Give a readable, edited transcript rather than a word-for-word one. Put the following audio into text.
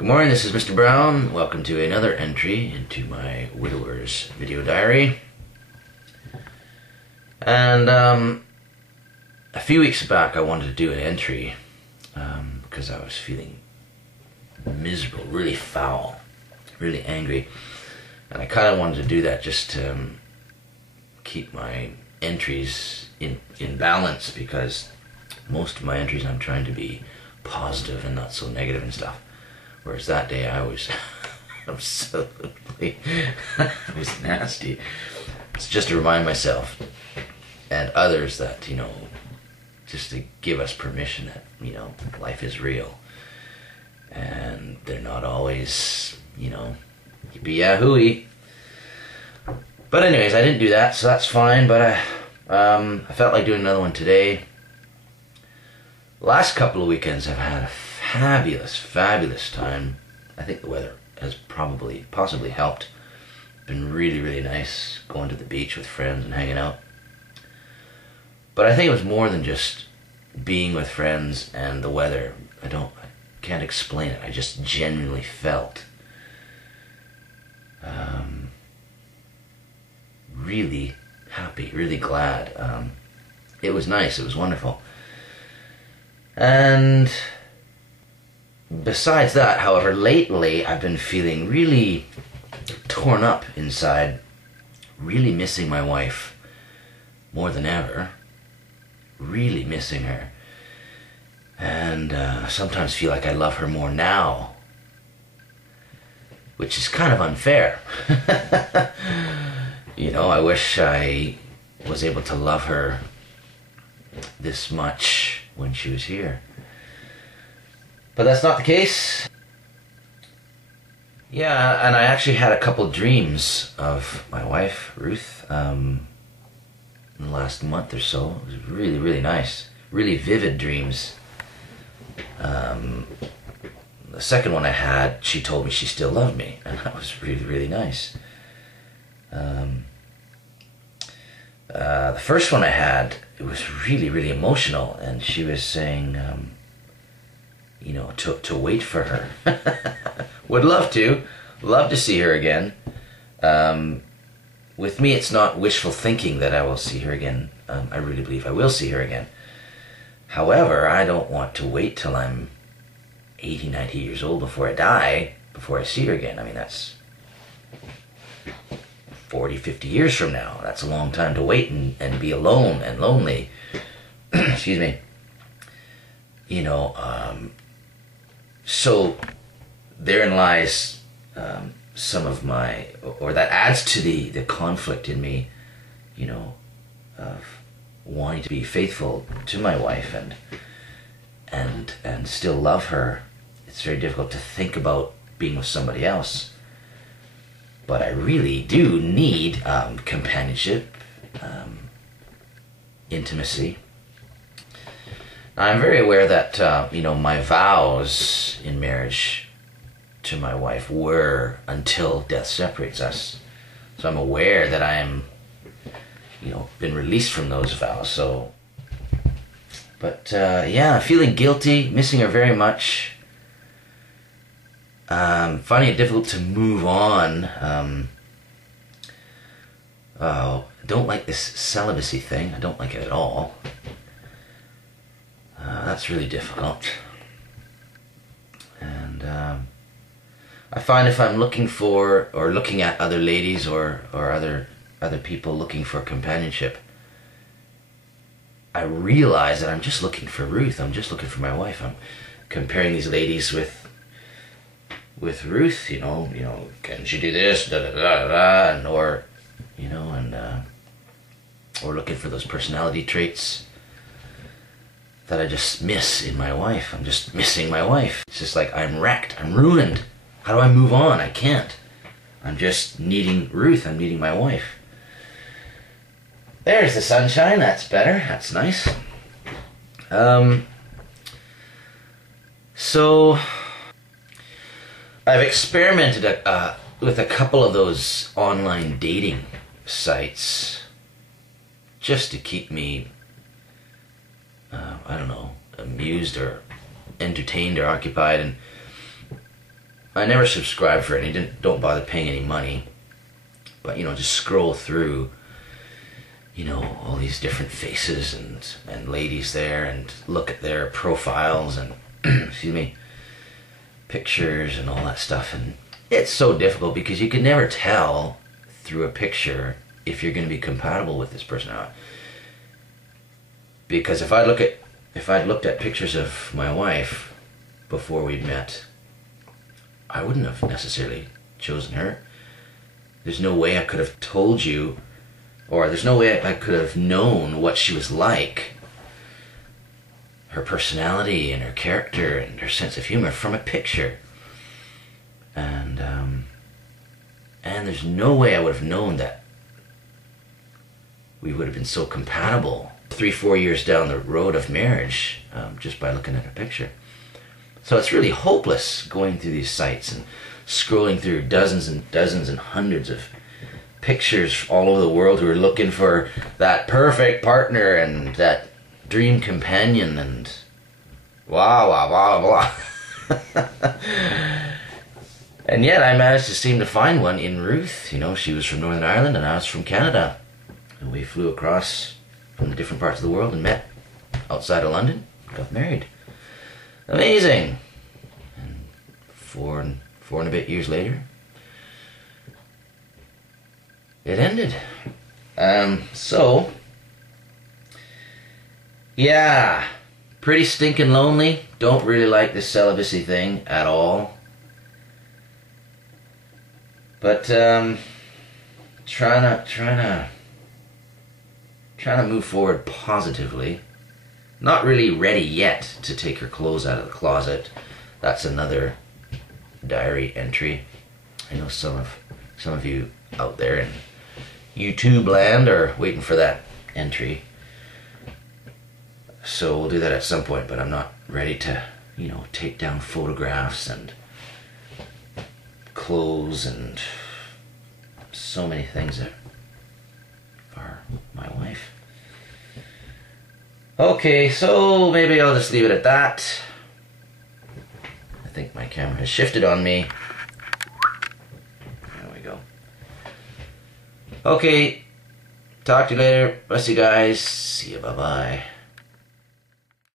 Good morning, this is Mr. Brown. Welcome to another entry into my widower's video diary. And a few weeks back I wanted to do an entry because I was feeling miserable, really foul, really angry. And I kind of wanted to do that just to keep my entries in balance, because most of my entries I'm trying to be positive and not so negative and stuff. Whereas that day I was absolutely, I was nasty. It's just to remind myself and others that, just to give us permission that, life is real. And they're not always, yippee-yahoo-y. But anyways, I didn't do that, so that's fine, but I felt like doing another one today. Last couple of weekends I've had a fabulous time. I think the weather has possibly helped. Been really nice going to the beach with friends and hanging out. But I think it was more than just being with friends and the weather. I can't explain it. I just genuinely felt really happy, really glad. It was nice, it was wonderful. And besides that, however, lately I've been feeling really torn up inside, really missing my wife more than ever, really missing her, and sometimes feel like I love her more now, which is kind of unfair. I wish I was able to love her this much when she was here. But that's not the case. Yeah, and I actually had a couple dreams of my wife, Ruth, in the last month or so. It was really nice. Really vivid dreams. The second one I had, she told me she still loved me, and that was really nice. The first one I had, it was really emotional, and she was saying, to wait for her. Would love to see her again. With me, it's not wishful thinking that I will see her again. I really believe I will see her again. However, I don't want to wait till I'm 80, 90 years old before I die, before I see her again. I mean, that's 40, 50 years from now. That's a long time to wait and be alone and lonely. Excuse me. So therein lies some of my, or that adds to the conflict in me, of wanting to be faithful to my wife and still love her. It's very difficult to think about being with somebody else. But I really do need companionship, intimacy. I'm very aware that, my vows in marriage to my wife were until death separates us. So I'm aware that I am, been released from those vows. So, but feeling guilty, missing her very much. Finding it difficult to move on. Don't like this celibacy thing. I don't like it at all. That's really difficult. And I find if I'm looking for or looking at other ladies or other people looking for companionship, I realize that I'm just looking for Ruth. I'm just looking for my wife. I'm comparing these ladies with Ruth, can she do this, and or looking for those personality traits that I just miss in my wife. I'm just missing my wife. It's just like I'm wrecked, I'm ruined. How do I move on? I can't. I'm just needing Ruth, I'm needing my wife. There's the sunshine, that's better, that's nice. So I've experimented with a couple of those online dating sites just to keep me, amused or entertained or occupied. And I never subscribed for any, don't bother paying any money. But, just scroll through, all these different faces and ladies there and look at their profiles and, excuse me, pictures and all that stuff. And it's so difficult because you can never tell through a picture if you're going to be compatible with this person or not. Because if I'd looked at pictures of my wife before we'd met, I wouldn't have necessarily chosen her. There's no way I could have told you, or there's no way I could have known what she was like, her personality and her character and her sense of humor from a picture. And there's no way I would have known that we would have been so compatible 3-4 years down the road of marriage, just by looking at a picture. So it's really hopeless going through these sites and scrolling through dozens and dozens and hundreds of pictures all over the world who are looking for that perfect partner and that dream companion and blah, blah, blah, blah. And yet I managed to seem to find one in Ruth. She was from Northern Ireland and I was from Canada. And we flew across from the different parts of the world and met outside of London, got married. Amazing. And four and a bit years later, it ended. So, yeah, pretty stinking lonely. Don't really like this celibacy thing at all. But trying to move forward positively. Not really ready yet to take her clothes out of the closet. That's another diary entry. I know some of you out there in YouTube land are waiting for that entry. So we'll do that at some point, but I'm not ready to, take down photographs and clothes and so many things that are my wife. Okay, so maybe I'll just leave it at that. I think my camera has shifted on me. There we go. Okay, talk to you later. Bless you guys. See you, bye-bye.